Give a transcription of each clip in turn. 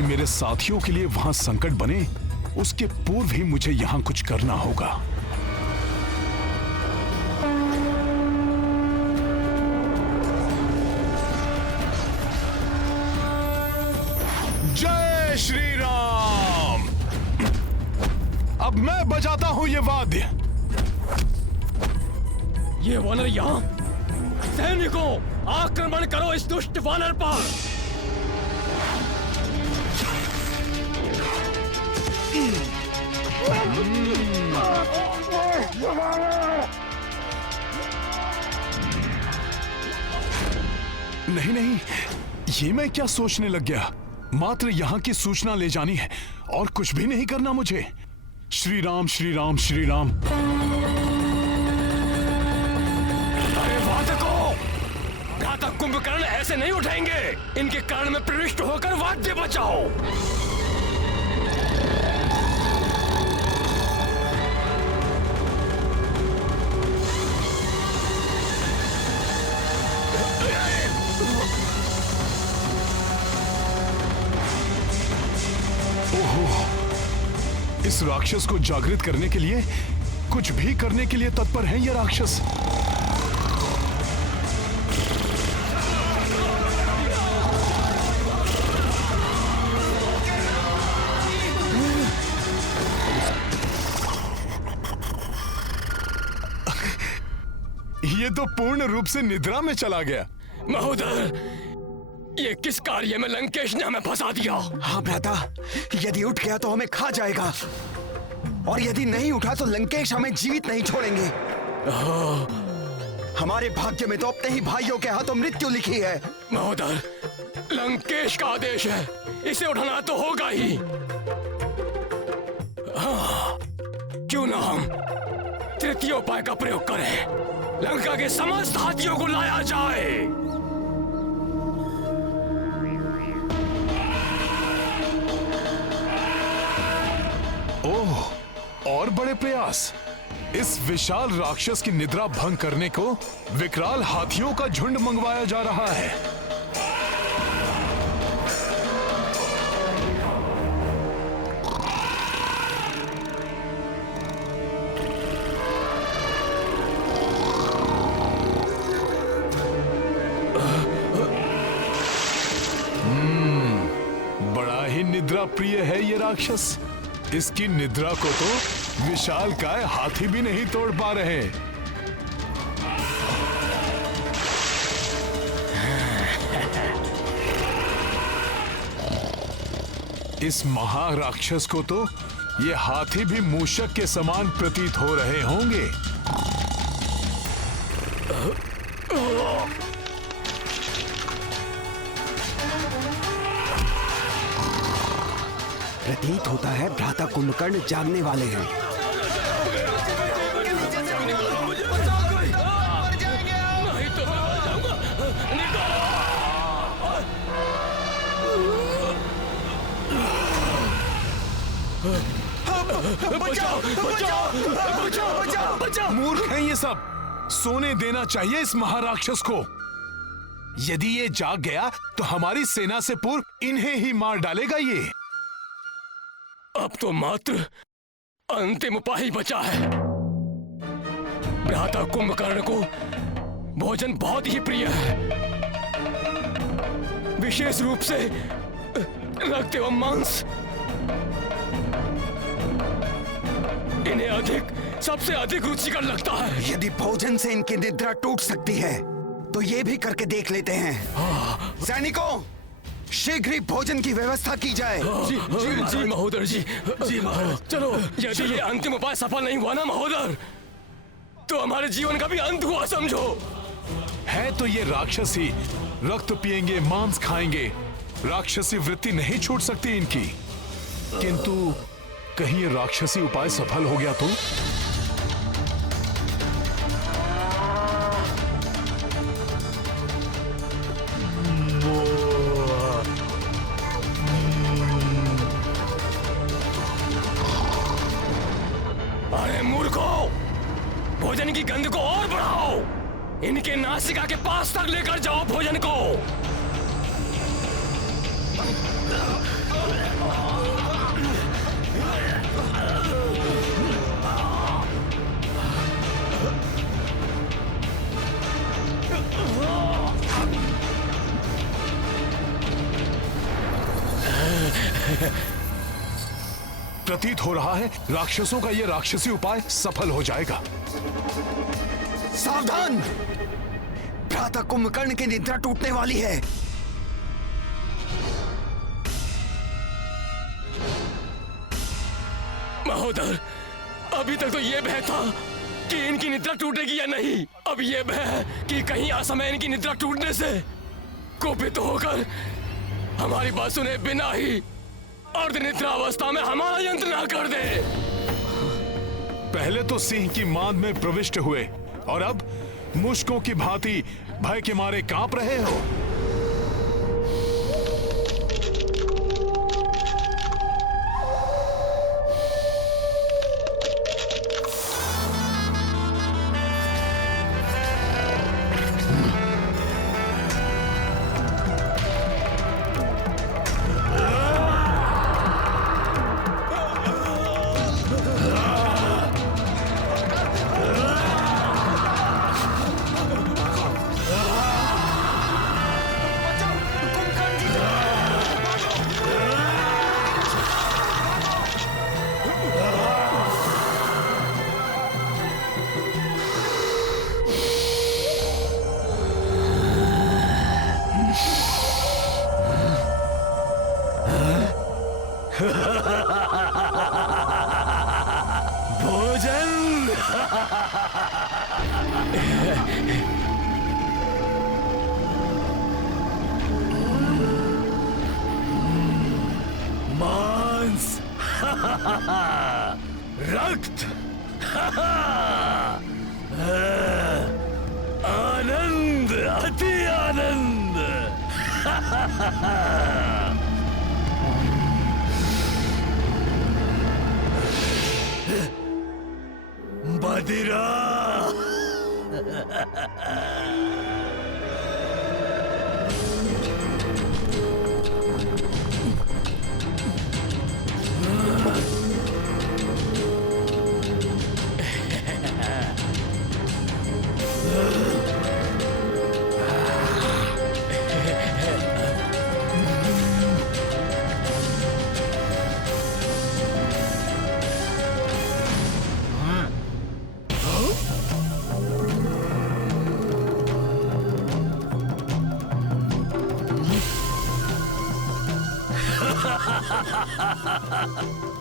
कि मेरे साथियों के लिए वहां संकट बने, उसके पूर्व ही मुझे यहां कुछ करना होगा। जय श्री राम। अब मैं बजाता हूं ये वाद्य। ये वानर यहाँ। सैनिकों, आक्रमण करो इस दुष्ट वानर पर। नहीं नहीं, ये मैं क्या सोचने लग गया। मात्र यहाँ की सूचना ले जानी है और कुछ भी नहीं करना मुझे। श्री राम श्री राम श्री राम। अरे वादकों, घातक कुंभकर्ण ऐसे नहीं उठाएंगे। इनके कारण में प्रविष्ट होकर वाद्य बचाओ। इस राक्षस को जागृत करने के लिए, कुछ भी करने के लिए तत्पर है ये राक्षस। ये तो पूर्ण रूप से निद्रा में चला गया। महोदय, ये किस कार्य में लंकेश ने हमें फंसा दिया? हाँ भ्राता, यदि उठ गया तो हमें खा जाएगा, और यदि नहीं उठा तो लंकेश हमें जीवित नहीं छोड़ेंगे। हमारे भाग्य में तो अपने ही भाइयों के हाथों मृत्यु लिखी है। महोदय, लंकेश का आदेश है, इसे उठाना तो होगा ही। क्यों ना हम तृतीय उपाय का प्रयोग करें। लंका के समस्त हाथियों को लाया जाए। ओह, और बड़े प्रयास। इस विशाल राक्षस की निद्रा भंग करने को विकराल हाथियों का झुंड मंगवाया जा रहा है। बड़ा ही निद्रा प्रिय है ये राक्षस। इसकी निद्रा को तो विशालकाय हाथी भी नहीं तोड़ पा रहे। इस महाराक्षस को तो ये हाथी भी मूषक के समान प्रतीत हो रहे होंगे। प्रतीत होता है भ्राता कुंभकर्ण जागने वाले हैं। मूर्ख हैं ये सब। सोने देना चाहिए इस महाराक्षस को। यदि ये जाग गया तो हमारी सेना से पूर्व इन्हें ही मार डालेगा ये। अब तो मात्र अंतिम उपाय ही बचा है। भ्राता कुंभकर्ण को भोजन बहुत ही प्रिय है, विशेष रूप से रक्त एवं मांस। इन्हें सबसे अधिक रुचिकर लगता है। यदि भोजन से इनकी निद्रा टूट सकती है तो ये भी करके देख लेते हैं। सैनिकों, शीघ्र ही भोजन की व्यवस्था की जाए। जी महोदय जी। जी महाराज। चलो, यदि ये अंतिम उपाय सफल नहीं हुआ ना महोदय, तो हमारे जीवन का भी अंत हुआ समझो। है तो ये राक्षस ही। रक्त पिएंगे, मांस खाएंगे, राक्षसी वृत्ति नहीं छूट सकती इनकी। किंतु कहीं ये राक्षसी उपाय सफल हो गया तो? अरे मूर्खों, भोजन की गंध को और बढ़ाओ। इनके नासिका के पास तक लेकर जाओ भोजन को। प्रतीत हो रहा है राक्षसों का यह राक्षसी उपाय सफल हो जाएगा। सावधान! भ्राता कुंभकर्ण की निद्रा टूटने वाली है। महोदर, अभी तक तो ये भय था कि इनकी निद्रा टूटेगी या नहीं। अब ये भय है कि कहीं असमय इनकी निद्रा टूटने से कुपित होकर हमारी बात सुने बिना ही अर्ध निद्रा अवस्था में हमारा यंत्र ना कर दे। पहले तो सिंह की मांद में प्रविष्ट हुए और अब मुश्कों की भांति भय के मारे कांप रहे हो। रक्त, आनंद, अति आनंद। बदिरा।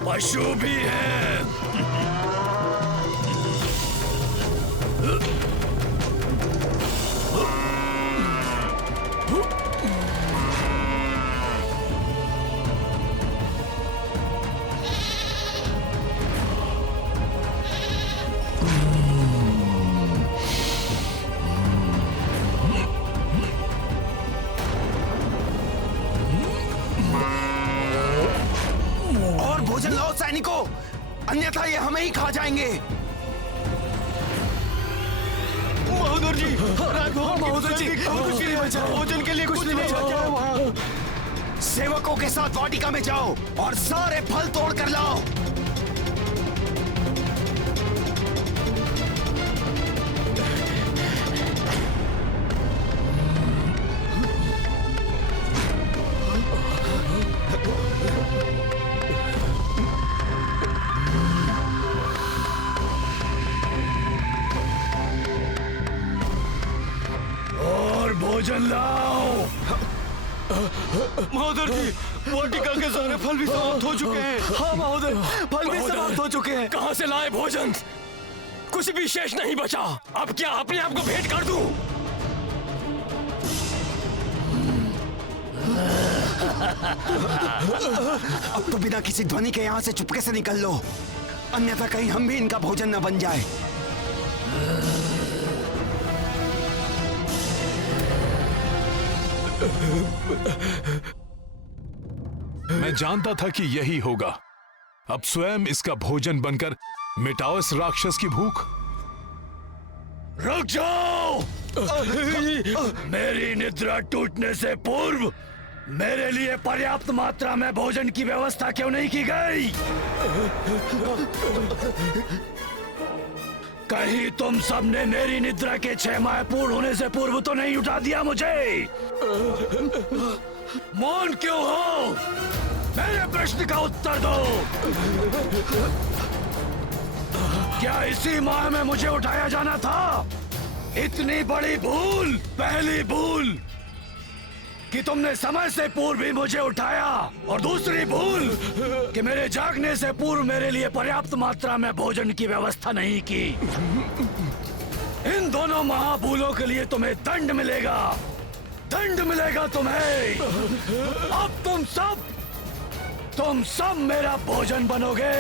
पशु भी है। भोजन लाओ सैनिकों, अन्यथा ये हमें ही खा जाएंगे। महोदर जी, महोदर जी, भोजन के लिए कुछ नहीं बचा। सेवकों के साथ वाटिका में जाओ और सारे फल तोड़ कर लाओ। भोजन लाओ। महोदर जी, वाटिका के सारे फल भी समाप्त हो चुके हैं। हाँ महोदय, फल भी समाप्त हो चुके हैं। कहाँ से लाए भोजन? कुछ भी शेष नहीं बचा। अब क्या अपने आप को भेंट कर दूं? अब तो बिना किसी ध्वनि के यहाँ से चुपके से निकल लो, अन्यथा कहीं हम भी इनका भोजन न बन जाए। मैं जानता था कि यही होगा। अब स्वयं इसका भोजन बनकर मिटाओ इस राक्षस की भूख। रुक जाओ। मेरी निद्रा टूटने से पूर्व मेरे लिए पर्याप्त मात्रा में भोजन की व्यवस्था क्यों नहीं की गई? कहीं तुम सबने मेरी निद्रा के 6 माह पूर्ण होने से पूर्व तो नहीं उठा दिया मुझे? मौन क्यों हो? मेरे प्रश्न का उत्तर दो। क्या इसी माह में मुझे उठाया जाना था? इतनी बड़ी भूल, पहली भूल कि तुमने समय से पूर्व भी मुझे उठाया, और दूसरी भूल कि मेरे जागने से पूर्व मेरे लिए पर्याप्त मात्रा में भोजन की व्यवस्था नहीं की। इन दोनों महाभूलों के लिए तुम्हें दंड मिलेगा, दंड मिलेगा तुम्हें। अब तुम सब मेरा भोजन बनोगे।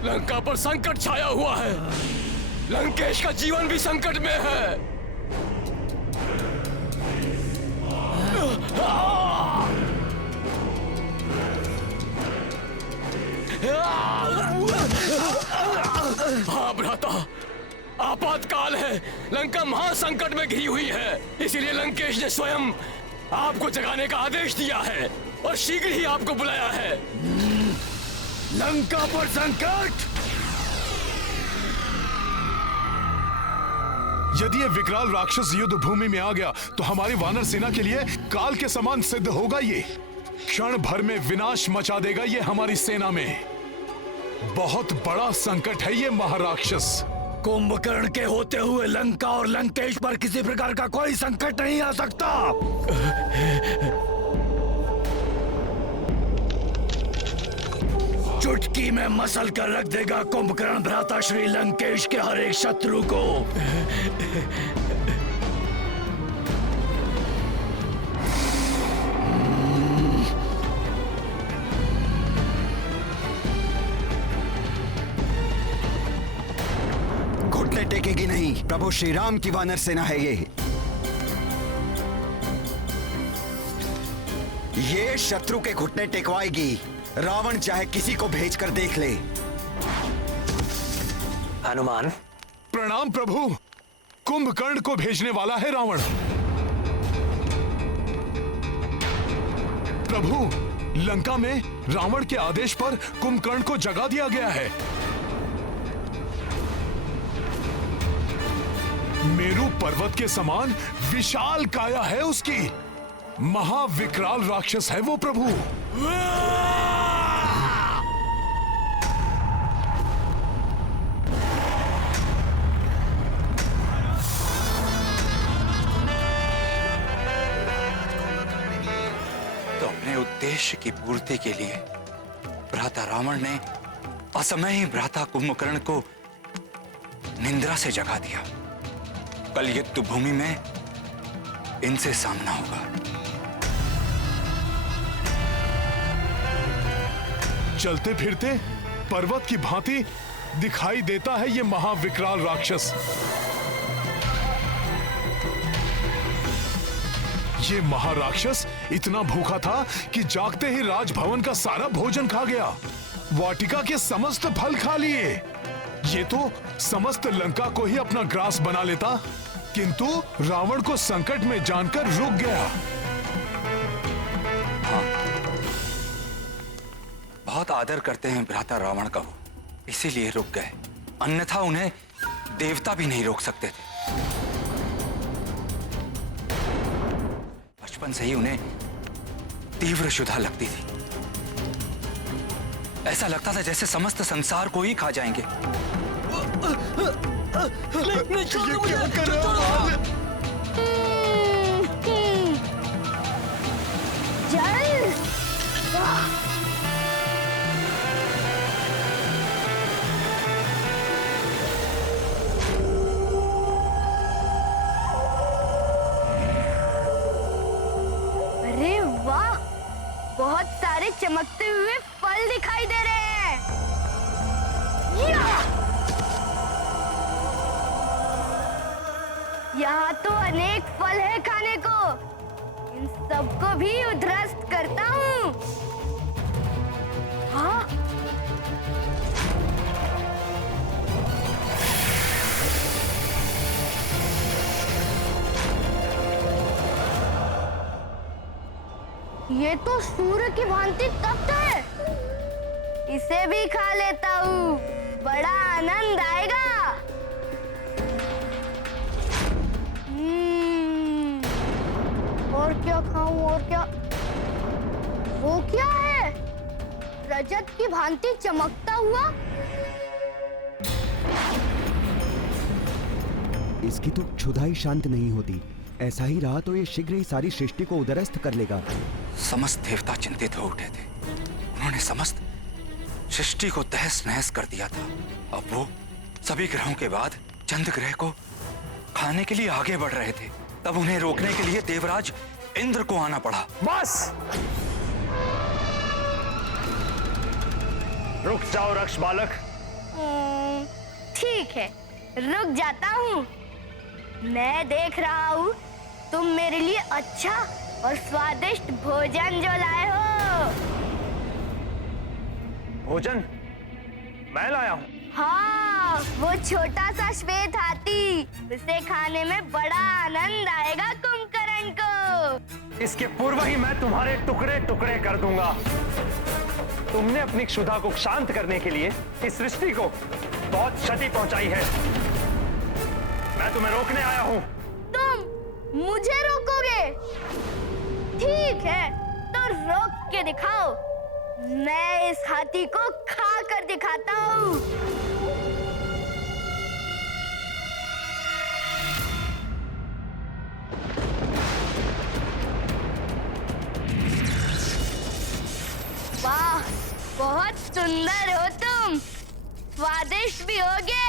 लंका पर संकट छाया हुआ है। लंकेश का जीवन भी संकट में है। हाँ भ्राता, आपातकाल है। लंका महासंकट में घिरी हुई है। इसीलिए लंकेश ने स्वयं आपको जगाने का आदेश दिया है और शीघ्र ही आपको बुलाया है। लंका पर संकट? यदि ये विकराल राक्षस युद्ध भूमि में आ गया तो हमारी वानर सेना के लिए काल के समान सिद्ध होगा। ये क्षण भर में विनाश मचा देगा। ये हमारी सेना में बहुत बड़ा संकट है ये महाराक्षस। कुंभकर्ण के होते हुए लंका और लंकेश पर किसी प्रकार का कोई संकट नहीं आ सकता। चुटकी में मसल कर रख देगा कुंभकर्ण भ्राता श्री लंकेश के हर एक शत्रु को। घुटने टेकेगी नहीं। प्रभु श्री राम की वानर सेना है ये शत्रु के घुटने टेकवाएगी। रावण चाहे किसी को भेजकर देख ले। हनुमान। प्रणाम प्रभु। कुंभकर्ण को भेजने वाला है रावण। प्रभु, लंका में रावण के आदेश पर कुंभकर्ण को जगा दिया गया है। मेरू पर्वत के समान विशाल काया है उसकी। महाविकराल राक्षस है वो प्रभु। उद्देश्य की पूर्ति के लिए भ्राता रावण ने असमय ही भ्राता कुंभकर्ण को निंद्रा से जगा दिया। कल युद्ध भूमि में इनसे सामना होगा। चलते फिरते पर्वत की भांति दिखाई देता है ये महाविकराल राक्षस। ये महाराक्षस इतना भूखा था कि जागते ही राजभवन का सारा भोजन खा गया। वाटिका के समस्त फल खा लिए। ये तो समस्त लंका को ही अपना ग्रास बना लेता, किंतु रावण को संकट में जानकर रुक गया। हाँ, बहुत आदर करते हैं भ्राता रावण का वो, इसीलिए रुक गए। अन्यथा उन्हें देवता भी नहीं रोक सकते थे। बचपन से ही उन्हें तीव्र क्षुधा लगती थी। ऐसा लगता था जैसे समस्त संसार को ही खा जाएंगे। नहीं, छोड़ दो मुझे। अरे वाह, बहुत सारे चमकते हुए फल दिखाई दे रहे हैं। यहाँ तो अनेक फल है खाने को। इन सबको भी उध्वस्त करता हूँ। हाँ? ये तो सूर्य की भांति तप्त है। इसे भी खा लेता हूँ, बड़ा आनंद आएगा। और क्या खाऊं, और क्या? वो क्या है? रजत की भांति चमकता हुआ। इसकी तो क्षुधा ही शांत नहीं होती। ऐसा ही रहा तो ये शीघ्र ही सारी सृष्टि को उद्ध्वस्त कर लेगा। समस्त देवता चिंतित हो उठे थे। उन्होंने समस्त सृष्टि को तहस नहस कर दिया था। अब वो सभी ग्रहों के बाद चंद्र ग्रह को खाने के लिए आगे बढ़ रहे थे। तब उन्हें रोकने के लिए देवराज इंद्र को आना पड़ा। बस रुक जाओ रक्ष बालक। ठीक है, रुक जाता हूँ। मैं देख रहा हूँ तुम मेरे लिए अच्छा और स्वादिष्ट भोजन जो लाए हो। भोजन मैं लाया हूँ। हाँ, वो छोटा सा श्वेत हाथी। उसे खाने में बड़ा आनंद आएगा कुंभकर्ण को। इसके पूर्व ही मैं तुम्हारे टुकड़े टुकड़े कर दूंगा। तुमने अपनी क्षुधा को शांत करने के लिए इस सृष्टि को बहुत क्षति पहुंचाई है। मैं तुम्हें रोकने आया हूँ। तुम मुझे रोकोगे? ठीक है, तो रोक के दिखाओ। मैं इस हाथी को खा कर दिखाता हूँ। वाह, बहुत सुंदर हो तुम। स्वादिष्ट भी होगे।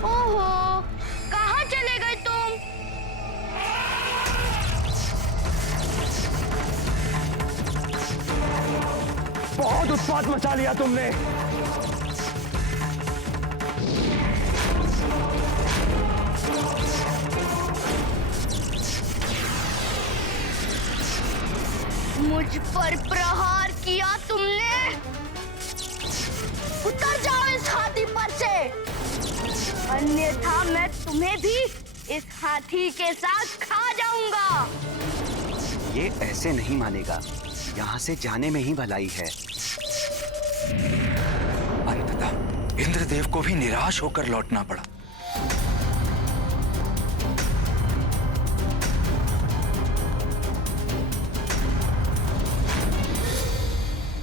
ओहो, कहाँ चले गए तुम? बहुत उत्पात मचा लिया तुमने। मुझ पर प्रहार किया तुमने। उतर जाओ इस हाथी पर से, अन्यथा मैं तुम्हें भी इस हाथी के साथ खा जाऊंगा। ये ऐसे नहीं मानेगा। यहाँ से जाने में ही भलाई है। अंततः इंद्रदेव को भी निराश होकर लौटना पड़ा।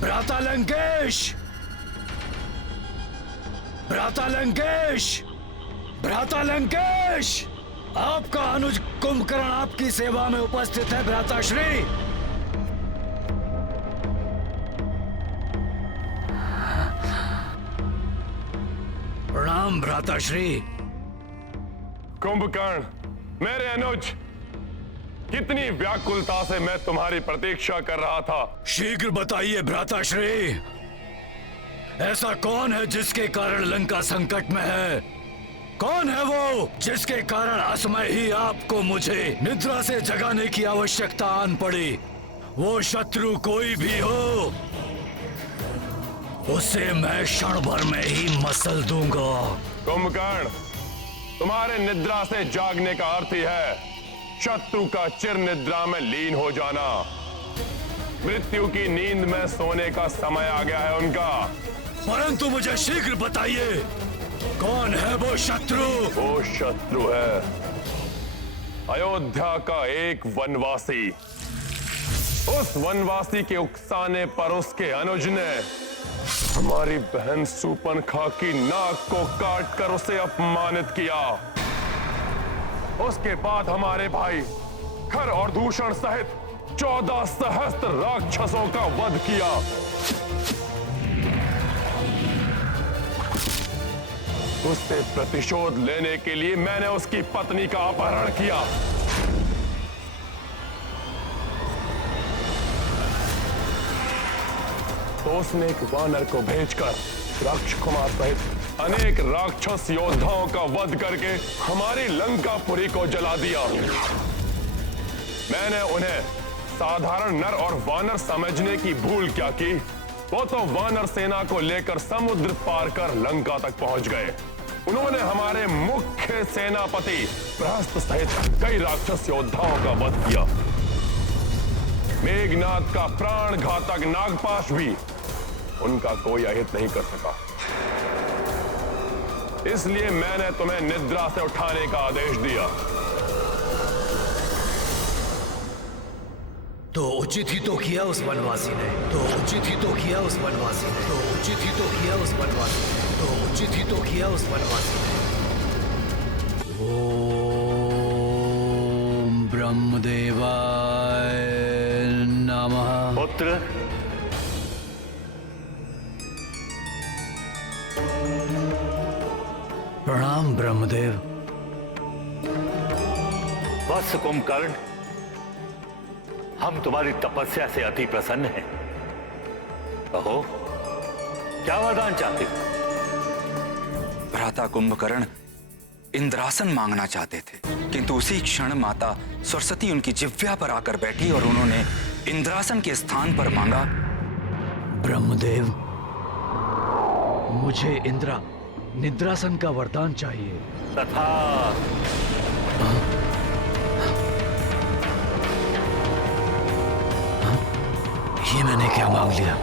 भ्राता लंकेश, भ्राता लंकेश, भ्राता लंकेश, आपका अनुज कुंभकर्ण आपकी सेवा में उपस्थित है भ्राता श्री। प्रणाम भ्राता श्री। कुंभकर्ण, मेरे अनुज, कितनी व्याकुलता से मैं तुम्हारी प्रतीक्षा कर रहा था। शीघ्र बताइए भ्राता श्री, ऐसा कौन है जिसके कारण लंका संकट में है? कौन है वो जिसके कारण असमय ही आपको मुझे निद्रा से जगाने की आवश्यकता आन पड़ी? वो शत्रु कोई भी हो, उसे मैं क्षण भर में ही मसल दूंगा। कुंभकर्ण, तुम्हारे निद्रा से जागने का अर्थ ही है शत्रु का चिर निद्रा में लीन हो जाना। मृत्यु की नींद में सोने का समय आ गया है उनका। परंतु मुझे शीघ्र बताइए, कौन है वो शत्रु? वो शत्रु है अयोध्या का एक वनवासी। उस वनवासी के उकसाने पर उसके अनुज ने हमारी बहन सूर्पणखा की नाक को काटकर उसे अपमानित किया। उसके बाद हमारे भाई खर और दूषण सहित 14 सहस्त्र राक्षसों का वध किया। उससे प्रतिशोध लेने के लिए मैंने उसकी पत्नी का अपहरण किया। तो उसने एक वानर को भेजकर राक्षकुमार सहित अनेक राक्षस योद्धाओं का वध करके हमारी लंकापुरी को जला दिया। मैंने उन्हें साधारण नर और वानर समझने की भूल क्या की, वो तो वानर सेना को लेकर समुद्र पार कर लंका तक पहुंच गए। उन्होंने हमारे मुख्य सेनापति प्रहस्त सहित कई राक्षस योद्धाओं का वध किया। मेघनाथ का प्राण घातक नागपाश भी उनका कोई अहित नहीं कर सका। इसलिए मैंने तुम्हें निद्रा से उठाने का आदेश दिया। तो उचित ही तो किया उस वनवासी ने, तो उचित ही तो किया उस वनवासी ने, तो उचित ही तो किया उस वनवासी ने, तो उचित ही तो किया उस वनवासी ने। ओम ब्रह्मदेवाय नमः। पुत्र, प्रणाम ब्रह्मदेव। वत्स कुंभकर्ण, हम तुम्हारी तपस्या से अति प्रसन्न हैं। कहो, क्या वरदान चाहते हो? भ्राता कुंभकर्ण इंद्रासन मांगना चाहते थे, किंतु उसी क्षण माता सरस्वती उनकी जिह्वा पर आकर बैठी और उन्होंने इंद्रासन के स्थान पर मांगा। ब्रह्मदेव, मुझे निद्रासन का वरदान चाहिए। तथा ये मैंने क्या मांग लिया?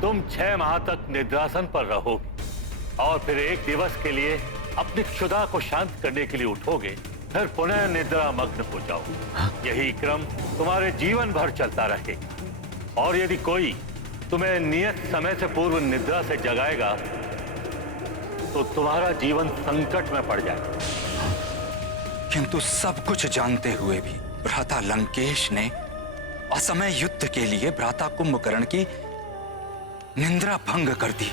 तुम 6 माह तक निद्रासन पर रहोगे और फिर एक दिवस के लिए अपनी क्षुधा को शांत करने के लिए उठोगे, फिर पुनः निद्रा मग्न हो जाओगे। यही क्रम तुम्हारे जीवन भर चलता रहेगा। और यदि कोई तुम्हें नियत समय से पूर्व निद्रा से जगाएगा तो तुम्हारा जीवन संकट में पड़ जाएगा। किंतु सब कुछ जानते हुए भी भ्राता लंकेश ने असमय युद्ध के लिए भ्राता कुंभकर्ण की निंद्रा भंग कर दी,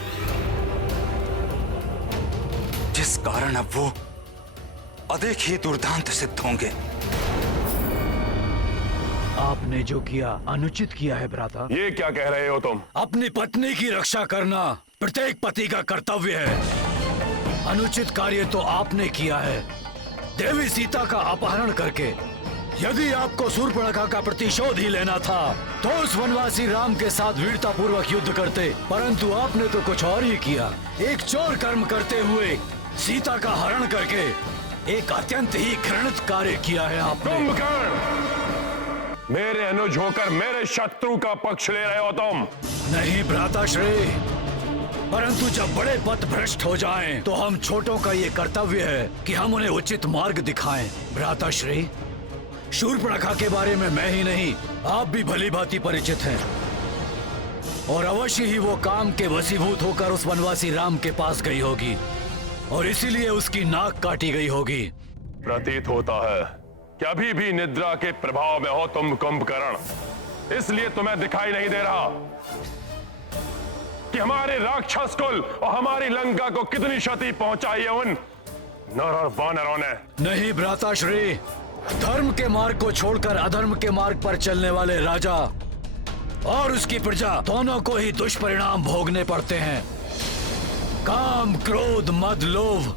जिस कारण अब वो अधिक ही दुर्दांत सिद्ध होंगे। आपने जो किया अनुचित किया है भ्राता। ये क्या कह रहे हो तुम? अपनी पत्नी की रक्षा करना प्रत्येक पति का कर्तव्य है। अनुचित कार्य तो आपने किया है, देवी सीता का अपहरण करके। यदि आपको शूर्पणखा का प्रतिशोध ही लेना था तो उस वनवासी राम के साथ वीरता पूर्वक युद्ध करते, परंतु आपने तो कुछ और ही किया। एक चोर कर्म करते हुए सीता का हरण करके एक अत्यंत ही घृणित कार्य किया है आपने। कुंभकर्ण, मेरे अनुज होकर मेरे शत्रु का पक्ष ले रहे हो तुम? नहीं भ्राताश्री, परंतु जब बड़े पथ भ्रष्ट हो जाएं, तो हम छोटों का ये कर्तव्य है कि हम उन्हें उचित मार्ग दिखाएं। भ्राताश्री, शूर्पणखा के बारे में मैं ही नहीं, आप भी भली भांति परिचित हैं, और अवश्य ही वो काम के वशीभूत होकर उस वनवासी राम के पास गई होगी और इसीलिए उसकी नाक काटी गई होगी। प्रतीत होता है कि अभी भी निद्रा के प्रभाव में हो तुम कुंभकर्ण, इसलिए तुम्हें दिखाई नहीं दे रहा कि हमारे राक्षस कुल और हमारी लंका को कितनी क्षति पहुंचाई है उन नर और वानरों ने। नहीं भ्राताश्री, धर्म के मार्ग को छोड़कर अधर्म के मार्ग पर चलने वाले राजा और उसकी प्रजा दोनों को ही दुष्परिणाम भोगने पड़ते हैं। काम, क्रोध, मद, लोभ,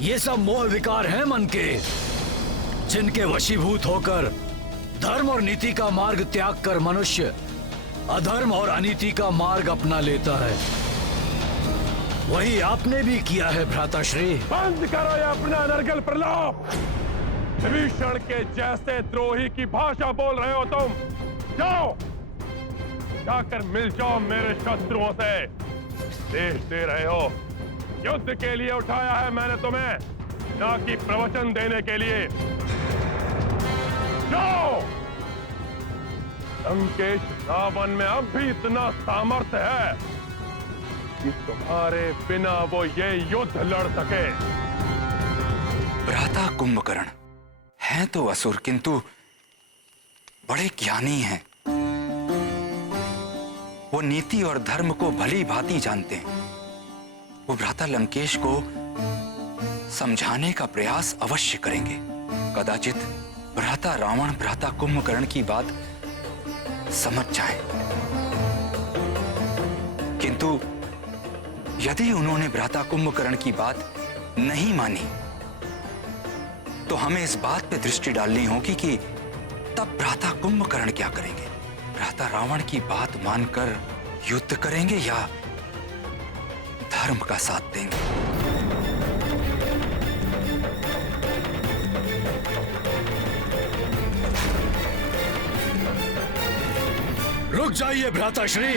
ये सब मोह विकार हैं मन के, जिनके वशीभूत होकर धर्म और नीति का मार्ग त्याग कर मनुष्य अधर्म और अनीति का मार्ग अपना लेता है। वही आपने भी किया है भ्राताश्री। बंद करो ये अपना नरगल प्रलाप। विभीषण के जैसे द्रोही की भाषा बोल रहे हो तुम। जाओ, जाकर मिल जाओ मेरे शत्रुओं से। देश दे रहे हो, युद्ध के लिए उठाया है मैंने तुम्हें, ना कि प्रवचन देने के लिए। जाओ। लंकेश रावण में अब भी इतना सामर्थ्य है कि तुम्हारे बिना वो ये युद्ध लड़ सके। भ्राता कुंभकर्ण हैं तो असुर, किंतु बड़े ज्ञानी हैं। वो नीति और धर्म को भली भांति जानते हैं। वो भ्राता लंकेश को समझाने का प्रयास अवश्य करेंगे। कदाचित भ्राता रावण भ्राता कुंभकर्ण की बात समझ जाए, किंतु यदि उन्होंने भ्राता कुंभकर्ण की बात नहीं मानी तो हमें इस बात पे दृष्टि डालनी होगी कि तब भ्राता कुंभकर्ण क्या करेंगे। भ्राता रावण की बात मानकर युद्ध करेंगे या धर्म का साथ देंगे? रुक जाइए भ्राताश्री।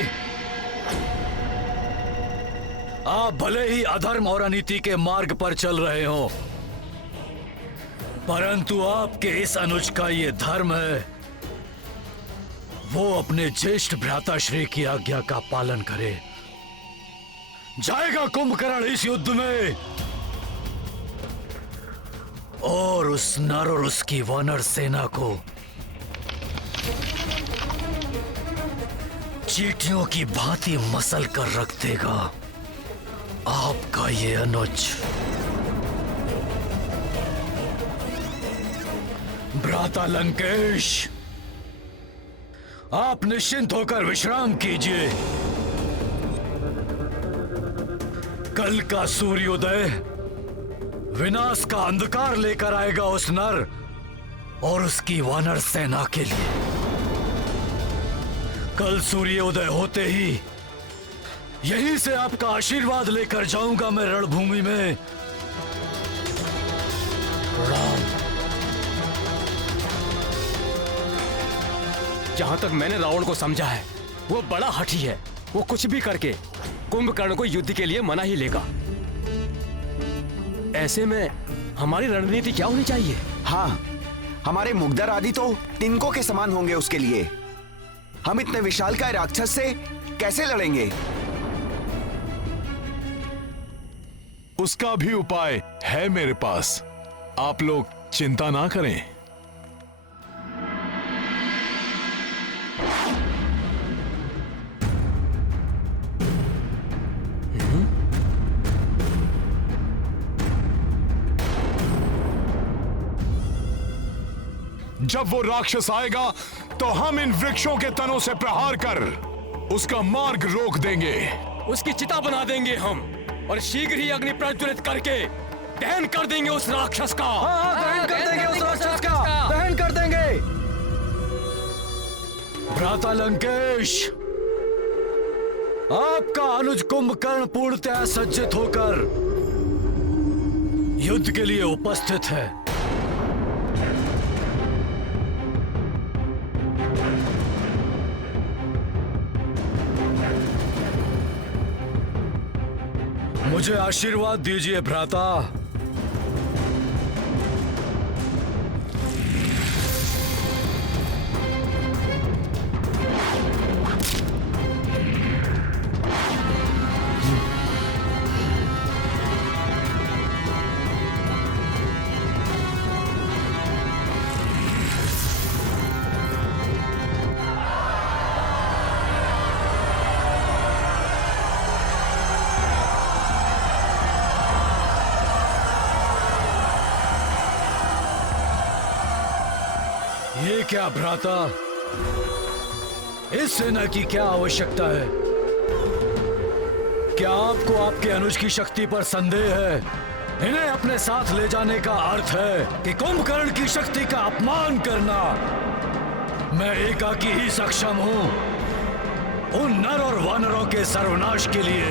आप भले ही अधर्म और अनीति के मार्ग पर चल रहे हो, परंतु आपके इस अनुज का ये धर्म है, वो अपने ज्येष्ठ भ्राताश्री की आज्ञा का पालन करे। जाएगा कुंभकर्ण इस युद्ध में और उस नर और उसकी वानर सेना को चींटियों की भांति मसल कर रख देगा। आपका ये अनुज। भ्राता लंकेश, आप निश्चिंत होकर विश्राम कीजिए। कल का सूर्योदय विनाश का अंधकार लेकर आएगा उस नर और उसकी वानर सेना के लिए। कल सूर्योदय होते ही यहीं से आपका आशीर्वाद लेकर जाऊंगा मैं रणभूमि में। राम। जहां तक मैंने रावण को समझा है, वो बड़ा हठी है। वो कुछ भी करके कुंभकर्ण को युद्ध के लिए मना ही लेगा। ऐसे में हमारी रणनीति क्या होनी चाहिए? हाँ, हमारे मुग्धर आदि तो तिनकों के समान होंगे उसके लिए। हम इतने विशालकाय राक्षस से कैसे लड़ेंगे? उसका भी उपाय है मेरे पास। आप लोग चिंता ना करें। जब वो राक्षस आएगा तो हम इन वृक्षों के तनों से प्रहार कर उसका मार्ग रोक देंगे। उसकी चिता बना देंगे हम और शीघ्र ही अग्नि प्रज्वलित करके दहन कर देंगे उस राक्षस का। दहन कर देंगे उस राक्षस का। दहन कर देंगे। भ्राता लंकेश, आपका अनुज कुंभकर्ण पूर्णतः सज्जित होकर युद्ध के लिए उपस्थित है। मुझे आशीर्वाद दीजिए भ्राता। ये क्या भ्राता, इस सेना की क्या आवश्यकता है? क्या आपको आपके अनुज की शक्ति पर संदेह है? इन्हें अपने साथ ले जाने का अर्थ है कि कुंभकर्ण की शक्ति का अपमान करना। मैं एकाकी ही सक्षम हूं उन नर और वानरों के सर्वनाश के लिए।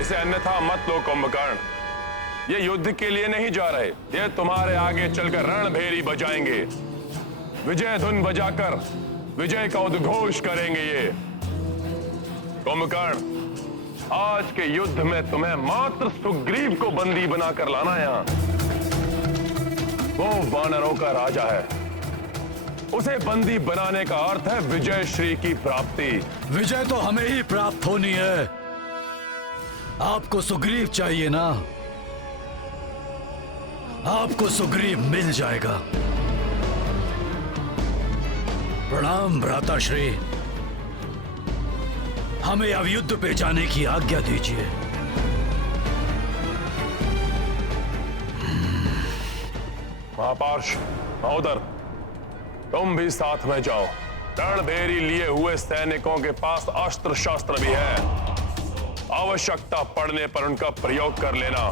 इसे अन्यथा मत लो कुंभकर्ण। ये युद्ध के लिए नहीं जा रहे, ये तुम्हारे आगे चलकर रणभेरी बजाएंगे। विजय धुन बजाकर विजय का उद्घोष करेंगे ये। कुंभकर्ण, आज के युद्ध में तुम्हें मात्र सुग्रीव को बंदी बनाकर लाना है। यहां वो वानरों का राजा है, उसे बंदी बनाने का अर्थ है विजय श्री की प्राप्ति। विजय तो हमें ही प्राप्त होनी है। आपको सुग्रीव चाहिए ना? आपको सुग्रीव मिल जाएगा। प्रणाम भ्राताश्री, हमें अब युद्ध पे जाने की आज्ञा दीजिए। महापार्श महोदर, तुम भी साथ में जाओ। रणभेरी लिए हुए सैनिकों के पास अस्त्र शस्त्र भी है, आवश्यकता पड़ने पर उनका प्रयोग कर लेना।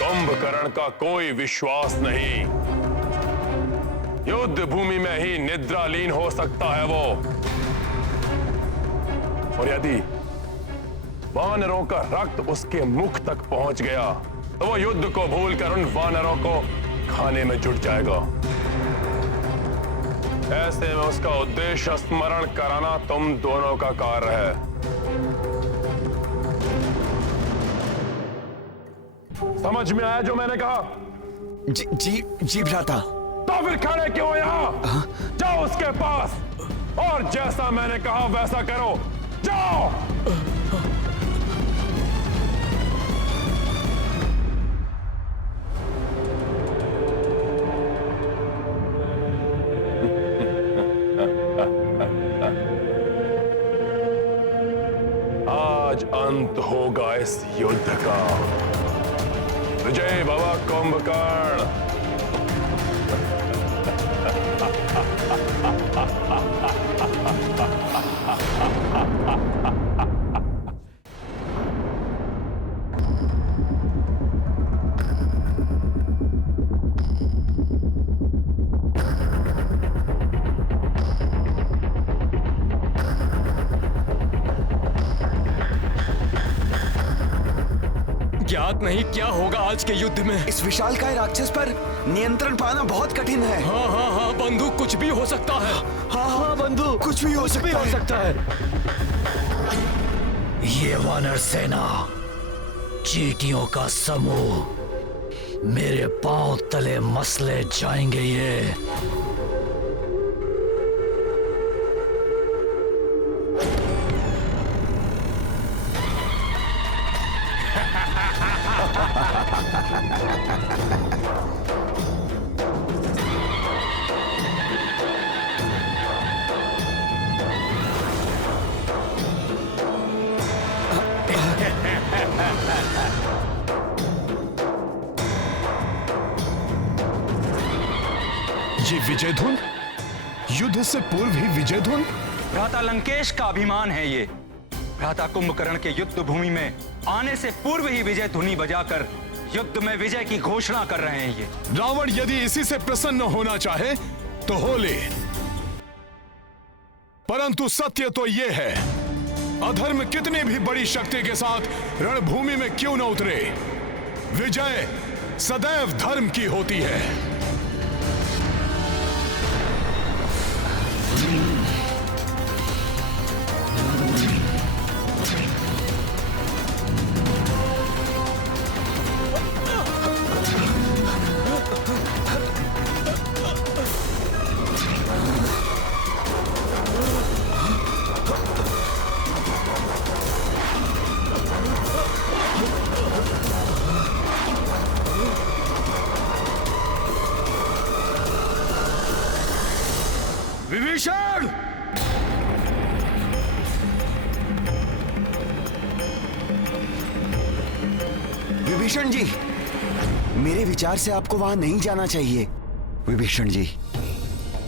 कुंभकर्ण का कोई विश्वास नहीं, युद्ध भूमि में ही निद्रालीन हो सकता है वो। और यदि वानरों का रक्त उसके मुख तक पहुंच गया तो वो युद्ध को भूलकर उन वानरों को खाने में जुट जाएगा। ऐसे में उसका उद्देश्य स्मरण कराना तुम दोनों का कार्य है। समझ में आया जो मैंने कहा? जी भ्राता। तो फिर खड़े क्यों हो यहां? जाओ उसके पास और जैसा मैंने कहा वैसा करो। जाओ। आज अंत होगा इस युद्ध का। विजय भव कुंभकर्ण। ज्ञात नहीं क्या होगा आज के युद्ध में। इस विशालकाय राक्षस पर नियंत्रण पाना बहुत कठिन है। हाँ बंधु, कुछ भी हो सकता है। हाँ बंधु, कुछ भी हो सकता है। ये वानर सेना, चींटियों का समूह, मेरे पांव तले मसले जाएंगे ये। ये विजय धुन, युद्ध से पूर्व ही विजय धुन। भ्राता लंकेश का अभिमान है ये। भ्राता कुंभकर्ण के युद्ध भूमि में आने से पूर्व ही विजय धुनी बजाकर युद्ध में विजय की घोषणा कर रहे हैं ये। रावण यदि इसी से प्रसन्न होना चाहे तो हो ले, परंतु सत्य तो यह है, अधर्म कितनी भी बड़ी शक्ति के साथ रणभूमि में क्यों न उतरे, विजय सदैव धर्म की होती है। विभीषण! विभीषण जी, मेरे विचार से आपको वहां नहीं जाना चाहिए। विभीषण जी,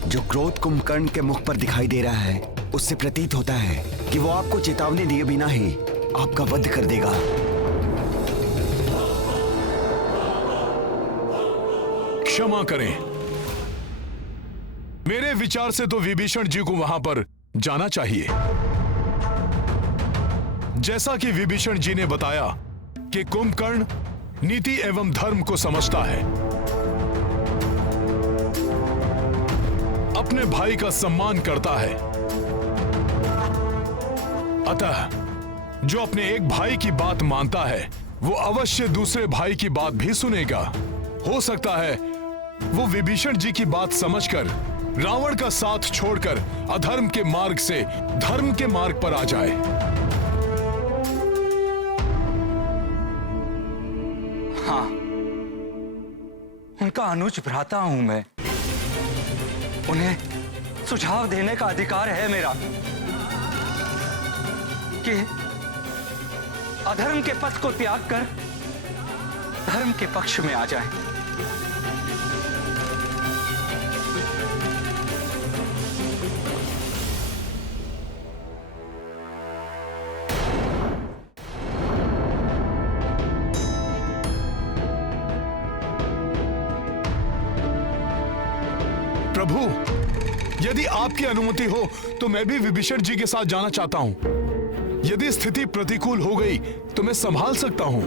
जो क्रोध कुंभकर्ण के मुख पर दिखाई दे रहा है, उससे प्रतीत होता है कि वो आपको चेतावनी दिए बिना ही आपका वध कर देगा। क्षमा करें, मेरे विचार से तो विभीषण जी को वहां पर जाना चाहिए। जैसा कि विभीषण जी ने बताया कि कुंभकर्ण नीति एवं धर्म को समझता है, अपने भाई का सम्मान करता है, अतः जो अपने एक भाई की बात मानता है वो अवश्य दूसरे भाई की बात भी सुनेगा। हो सकता है वो विभीषण जी की बात समझकर रावण का साथ छोड़कर अधर्म के मार्ग से धर्म के मार्ग पर आ जाए। हाँ, उनका अनुज भ्राता हूं मैं। उन्हें सुझाव देने का अधिकार है मेरा कि अधर्म के पथ को त्याग कर धर्म के पक्ष में आ जाए। प्रभु, यदि आपकी अनुमति हो तो मैं भी विभीषण जी के साथ जाना चाहता हूं। यदि स्थिति प्रतिकूल हो गई तो मैं संभाल सकता हूं।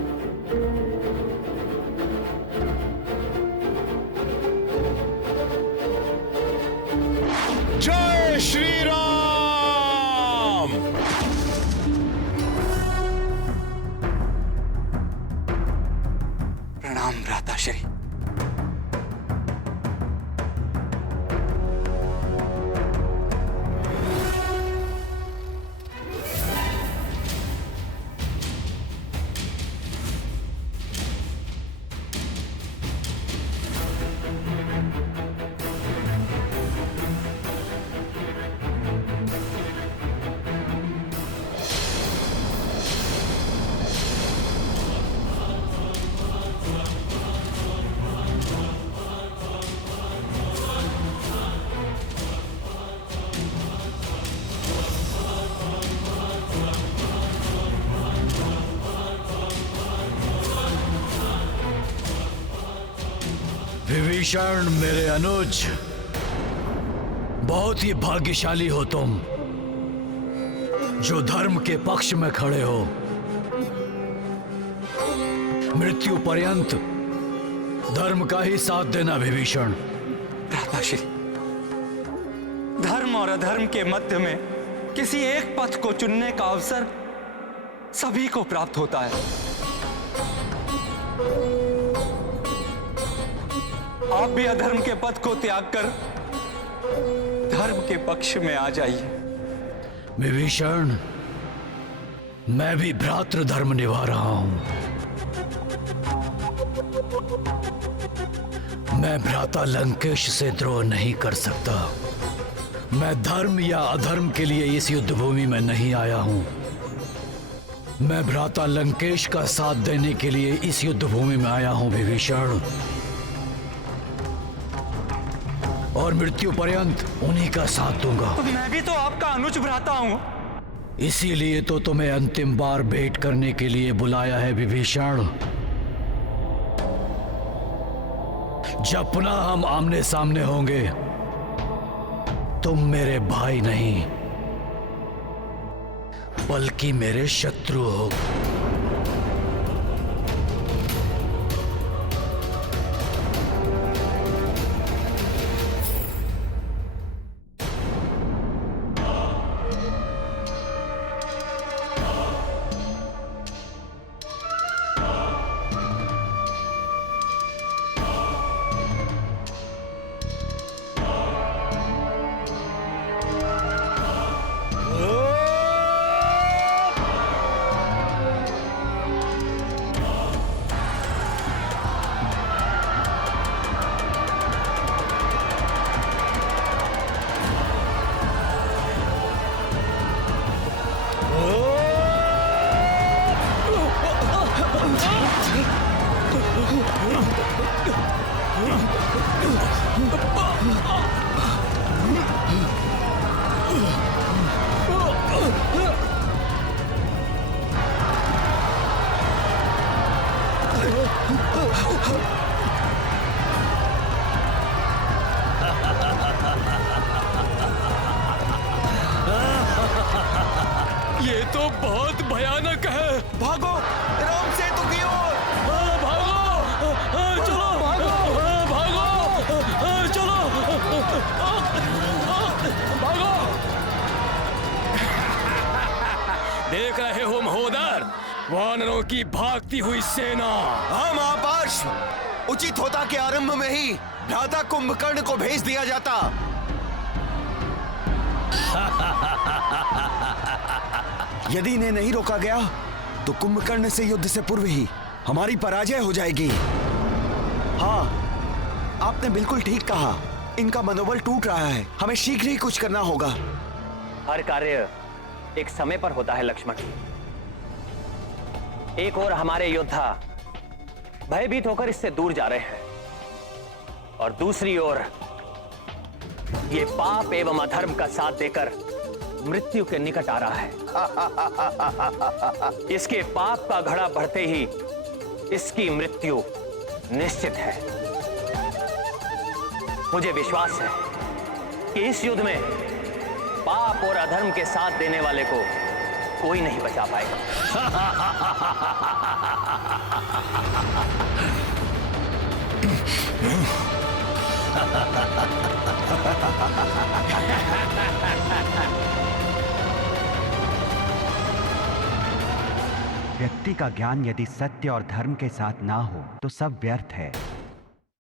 जय श्री राम। प्रणाम भ्राताश्री। विभीषण मेरे अनुज, बहुत ही भाग्यशाली हो तुम जो धर्म के पक्ष में खड़े हो। मृत्यु पर्यंत धर्म का ही साथ देना विभीषण। भ्राताश्री, धर्म और अधर्म के मध्य में किसी एक पथ को चुनने का अवसर सभी को प्राप्त होता है। आप भी अधर्म के पथ को त्याग कर धर्म के पक्ष में आ जाइए। विभीषण, मैं भी भ्रातृ धर्म निभा रहा हूं। मैं भ्राता लंकेश से द्रोह नहीं कर सकता। मैं धर्म या अधर्म के लिए इस युद्ध भूमि में नहीं आया हूं। मैं भ्राता लंकेश का साथ देने के लिए इस युद्ध भूमि में आया हूं विभीषण, और मृत्यु पर्यंत उन्हीं का साथ दूंगा। तो मैं भी तो आपका अनुज भ्राता हूं। इसीलिए तो तुम्हें अंतिम बार भेंट करने के लिए बुलाया है विभीषण। जब पुनः हम आमने सामने होंगे, तुम मेरे भाई नहीं बल्कि मेरे शत्रु हो। ये तो बहुत भयानक है। भागो राम सेतु की ओर। भागो, चलो भागो, भागो, चलो भागो। देख रहे हो महोदर, वानरों की भागती हुई सेना। हाँ महापाश, उचित होता कि आरंभ में ही भ्राता कुंभकर्ण को भेज दिया जाता। यदि इन्हें नहीं रोका गया तो कुंभकर्ण से युद्ध से पूर्व ही हमारी पराजय हो जाएगी। हाँ, आपने बिल्कुल ठीक कहा। इनका मनोबल टूट रहा है। हमें शीघ्र ही कुछ करना होगा। हर कार्य एक समय पर होता है लक्ष्मण। एक ओर हमारे योद्धा भयभीत होकर इससे दूर जा रहे हैं, और दूसरी ओर ये पाप एवं अधर्म का साथ देकर मृत्यु के निकट आ रहा है। इसके पाप का घड़ा बढ़ते ही इसकी मृत्यु निश्चित है। मुझे विश्वास है कि इस युद्ध में पाप और अधर्म के साथ देने वाले को कोई नहीं बचा पाएगा। व्यक्ति का ज्ञान यदि सत्य और धर्म के साथ ना हो तो सब व्यर्थ है।